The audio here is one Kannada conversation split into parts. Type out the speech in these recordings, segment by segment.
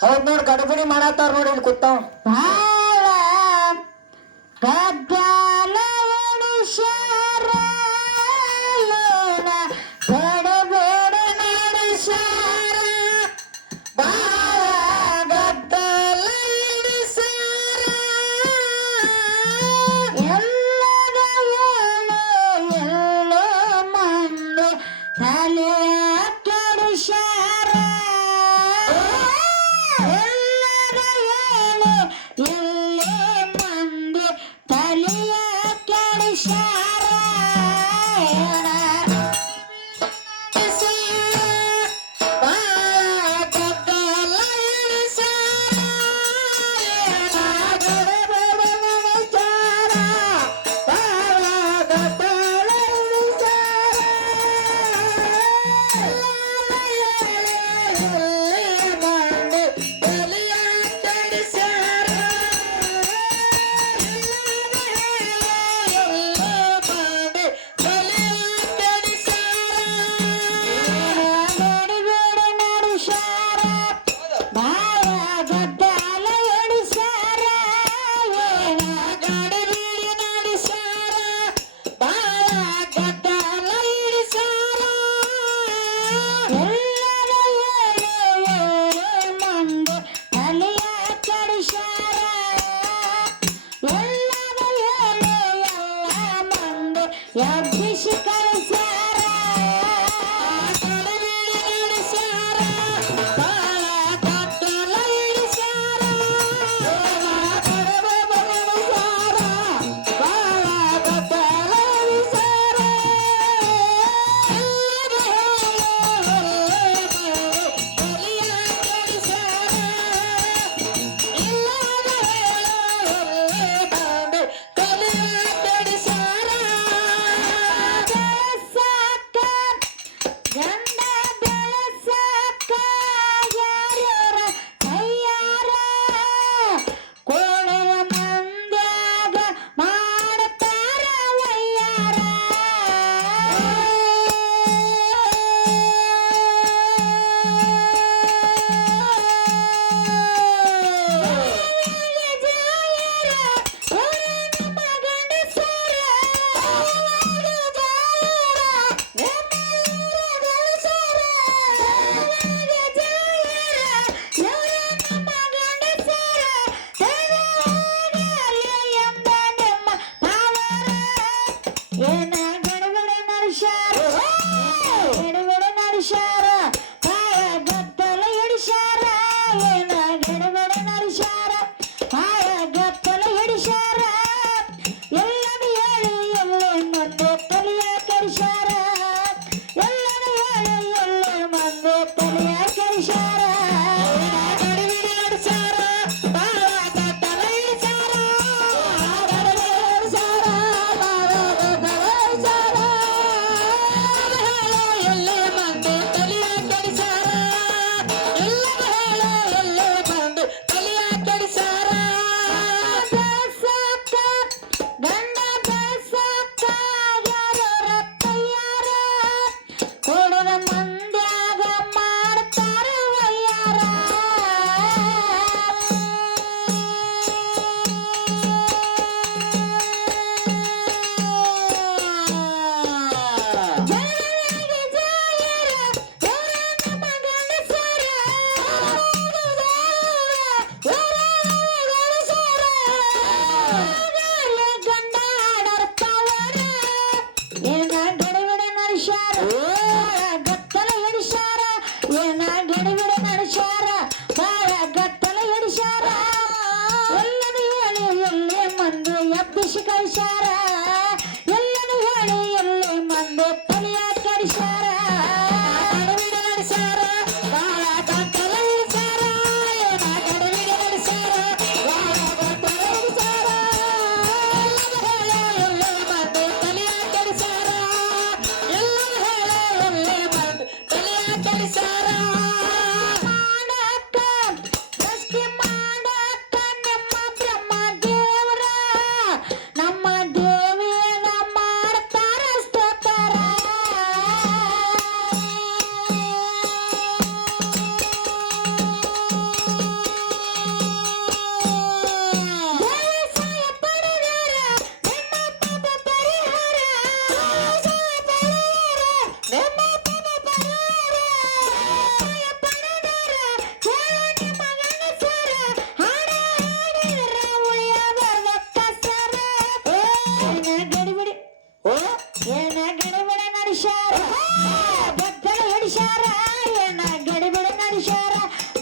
ಹೌದ್ ನೋಡ್ ಗಡಬಡಿ ಮಾಡತ್ತಾರ ನೋಡಿ ಇಲ್ಲಿ ಕೂತಾವ್ ಬಾಳ ಗದ್ದಲ ಎಣಿಸ್ಯಾರ ಏನ ಬೇಡ ನಡೆಸ್ಯಾರ ಬಾಳ ಗದ್ದಲ ಎಣಿಸ್ಯಾರ. ಎಲ್ಲದ ಏಣೆ ಎಲ್ಲೋ ಮಂದಿ ತಲೆ ಕೆಡಿಸ್ಯಾರ ಎಲ್ಲದ ಏಣೆ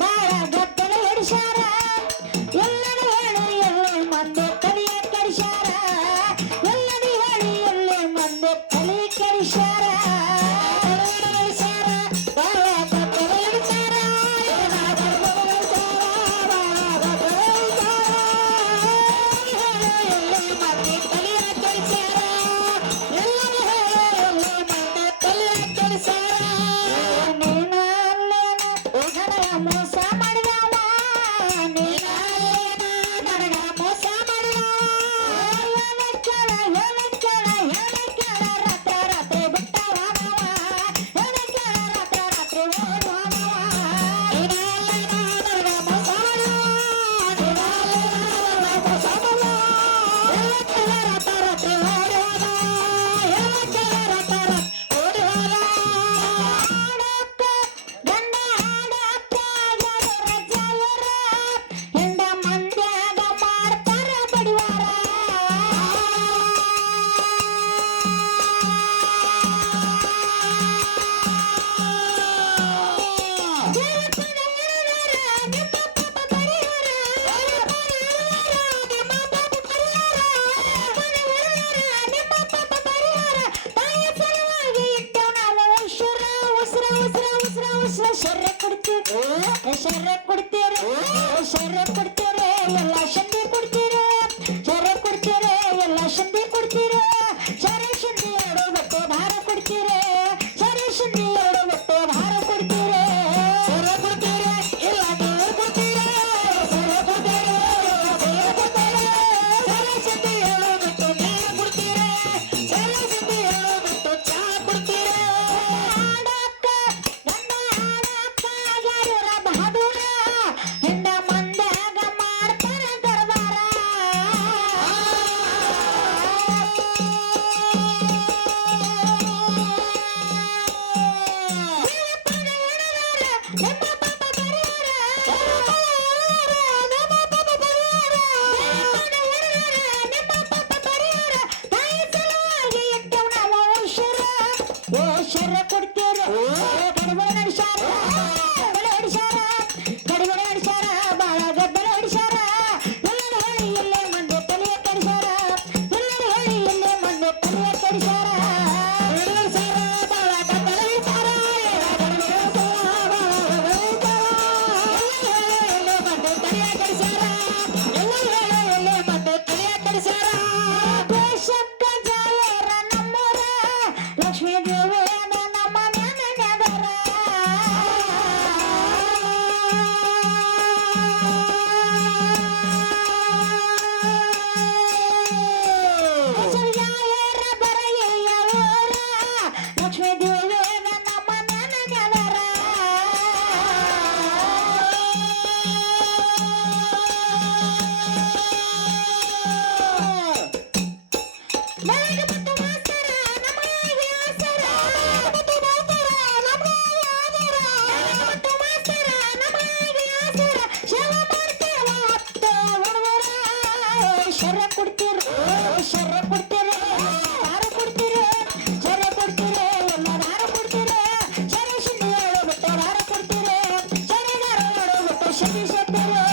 ಬಾಳ ಗದ್ದಲ ಹಿಡಿಸ್ಯಾರ ಎಲ್ಲರೂ ಹೇಳಿ ಎಲ್ಲೇ ಮಂದಿ ತಲೆಯ ಕೆಡಿಸ್ಯಾರ ಎಲ್ಲರೂ ಹೇಳಿ ಎಲ್ಲೇ ಮಂದಿ ತಲೆ ಕೆಡಿಸ್ಯಾರ ಬಾಳ ಗದ್ದಲ ಹಿಡಿಸ್ಯಾರ ಎಲ್ಲೇ ಮಂದಿ ತಲೆಯ ಕೆಡಿಸ್ಯಾರ ಎಲ್ಲರೂ ಹೇಳಿ ಎಲ್ಲೇ ಮಂದಿ ತಲೆಯ ಕೆಡಿಸ್ಯಾರ ನೀನ ಅಲ್ಲೇನ ನನಗ ಮೋಸ ಮಾಡಿದವ ನೀನ ಅಲ್ಲೇನ ನನಗ ಮೋಸ ಮಾಡಿದವ ಹೇಳಕ್ಕೆಳ ರಾತ್ರಿ ರಾತ್ರಿ ಬಿಟ್ಟವ ಹೇಳಕ್ಕೆಳ ರಾತ್ರಿ ರಾತ್ರಿ ಓಡುವವ ನೀನ ಅಲ್ಲೇನ ನನಗ ಮೋಸ ಮಾಡಿದವ ನೀನ ಅಲ್ಲೇನ ನನಗ ಮೋಸ ಮಾಡಿದವ ಹೇಳಕ್ಕೆಳ ರಾತ್ರಿ ರಾತ್ರಿ ಓಡುವವ ಹೇಳಕ್ಕೆಳ ರಾತ್ರಿ ರಾತ್ರಿ ಓಡುವವ ಆಡಕ್ಕ ಗಂಡ ಆಡಕ್ಕ ಯಾರು ರಜಾಯರ ಹೆಂಡ ಮಂದ್ಯಾಗ ಮಾಡ್ತಾರ ಬಡಿವಾರ ಶರ್ರೆ ಕೊಡ್ತೀರಿ ಎಲ್ಲ ಶಂದಿ ಕೊಡ್ತೀರಿ ಶರ್ರೆ ಕೊಡ್ತೀರಿ ಎಲ್ಲ ಶಂದಿ ಕೊಡ್ತೀರಿ ಶರ್ರೆ ಶಂದಿ ಎರಡು ಬಟ್ಟೆ ಭಾರ ಕೊಡ್ತೀರಿ ಶರ್ರೆ ಶಂದಿ ಎರಡು ಬಟ್ಟೆ ಭಾರ ಕೊಡ್ತೀರಿ ಶರ್ರೆ ಕೊಡ್ತೀರಿ ಇಲ್ಲ ನೀರು ಕೊಡ್ತೀರಿ ಶರ್ರೆ ಕೊಡ್ತೀರಿ ನೀರು ಕೊಡ್ತೀರಿ ಶರ್ರೆ ಶಂದಿ ಎರಡು ಬಿಟ್ಟು ನೀರು ಕೊಡ್ತೀರಿ ಶರ್ರೆ ಶಂದಿ ಎರಡು ಬಿಟ್ಟು ಚಾ ಕೊಡ್ತೀರಿ ಆಡಕ್ಕ ಗಂಡ ಆಡಕ್ಕ ಯಾರ ಬಹದೂರ ಹೆಂಡ ಮಂದ್ಯಾಗ ಮಾಡ್ತಾರ ದರ್ಬಾರ ಶರ್ರೆ ಕೊಡ್ತೀರಿ ಕಡಿಮೆ ನಡಿಸ್ಯಾರ ಕಡಿಮೆ ನಡಿಸ್ಯಾರ ಬಾಳ ಗದ್ದಲ ಹಿಡಿಸ್ಯಾರ ಎಲ್ಲರೂ ಹೇಳಿ ಎಲ್ಲೇ ಮಂದಿ ತಲೆಯ ಕೆಡಿಸ್ಯಾರ ಎಲ್ಲರೂ ಹೇಳಿ ಎಲ್ಲೇ ಮಂದಿ ತಲೆಯ ಕೆಡಿಸ್ಯಾರ ಬಾಳ ಗದ್ದಲ ಹಿಡಿಸ್ಯಾರ ಎಲ್ಲೇ ಮಂದಿ ತಲೆಯ ಕೆಡಿಸ್ಯಾರ ಎಲ್ಲರೂ ಹೇಳಿ ಎಲ್ಲೇ ಮಂದಿ ತಲೆಯ ಕೆಡಿಸ್ಯಾರ ದೇಶಕ್ಕ ಜಾಯರ ನಮ್ಮೂರ ಲಕ್ಷ್ಮೀ ದೇವಿ ನಮ್ಮ ನೆನದರ ಜಾಯರ ಬರೆಯ ಊರ ಲಕ್ಷ್ಮೀ ದೇವಿ ನಮ್ಮ ನೆನದರ ಬೆಳಗ್ಗೆ ಬಿಟ್ಟು ಮಾಸ್ತರ ನಮಗೆ ಆಸರ ಬಿಟ್ಟು ಮಾಸ್ತರ ನಮಗೆ ಆದರ ಬಿಟ್ಟು ಮಾಸ್ತರ ನಮಗೆ ಆಸರ ಶವ ಮಾಡ್ತೇವ ಹತ್ತು ಹುಡುಗರ ಶರ್ರೆ ಕೊಡ್ತೀರಿ ದಾರ ಕೊಡ್ತೀರಿ ಶರ್ರೆ ಕೊಡ್ತೀರಿ ಎಲ್ಲ ದಾರ ಕೊಡ್ತೀರಿ ಶರ್ರೆ ಶಂದಿ ಹೇಳು ಬಿಟ್ಟು ದಾರ ಕೊಡ್ತೀರಿ ಶರ್ರೆ ದಾರ ಹೇಳು ಬಿಟ್ಟು ಶಂದಿ ಸತ್ತೀರಿ